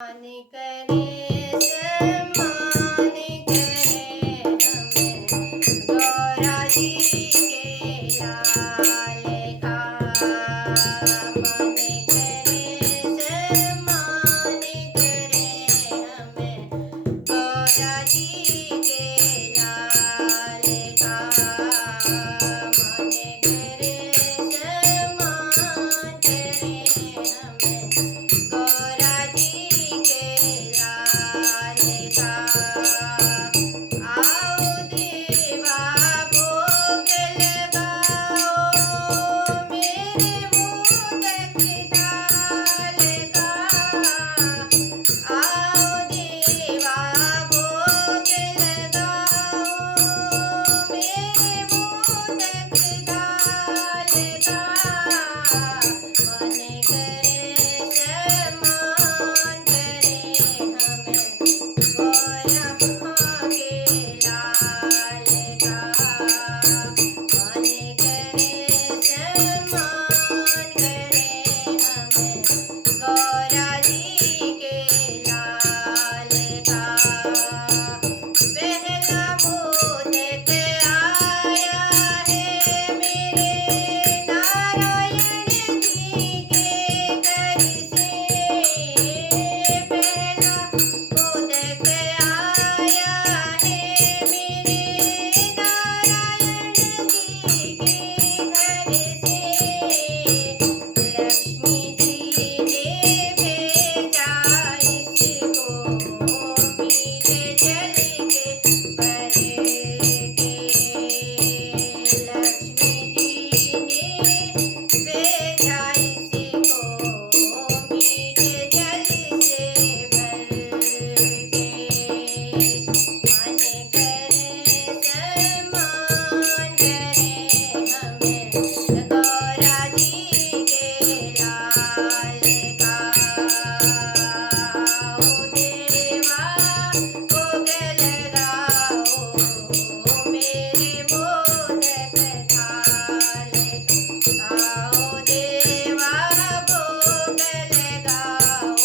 मान करे सम्मान करे हमें गौरा जी के लाल का। मान करे सम्मान करे हमें गौरा जी के लाल का। मान करे सम्मान करे हमें गौरा जी के लाल का। आओ देवा भोग लगाओ मेरे मोदक दाल का। आओ देवा भोग लगाओ मेरे मोदक दाल का। मन करे सम्मान करे हमें गौरा के लाल का। मन करे सम्मान करे हमें गौरा जी के लाल का। पहला मोदक आया है मेरे नारायण जी के घर से। पहला मोदक आया है मेरे नारायण जी के घर से। लक्ष्मी जी ने भेजा इसको मीठ जल के भर के। लक्ष्मी जी ने भेजा इसको मीठ जल से भर के। मन करे सम्मान करे हमें गौरा जी के लाल का। आओ देवा भोग लगाओ मेरे मोदक थाल। आओ देवा भोग लगाओ